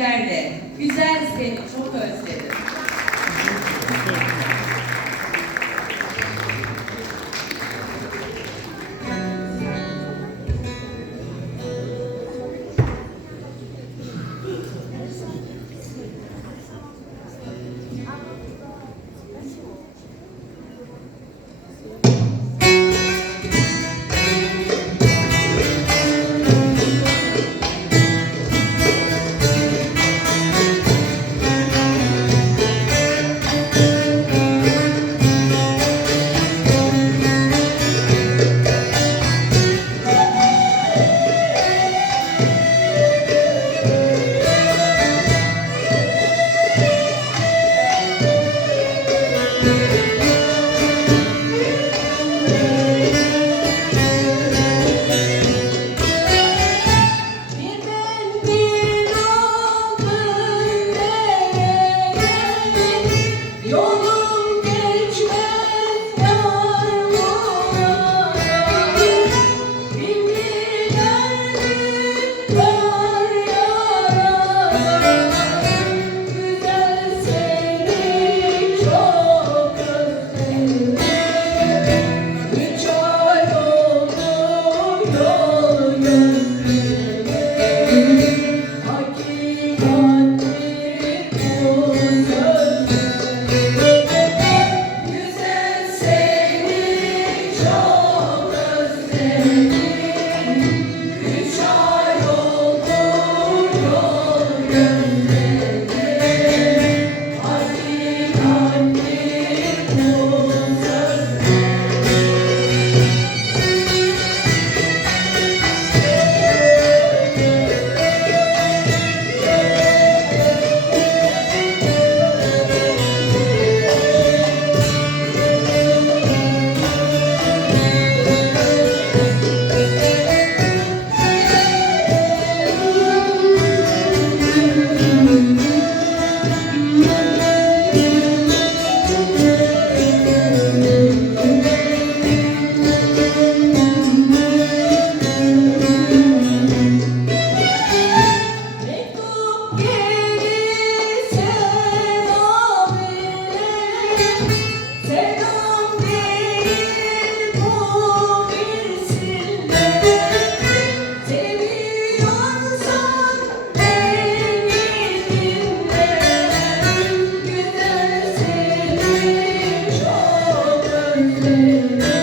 Bizler de güzel seni çok özledim. Música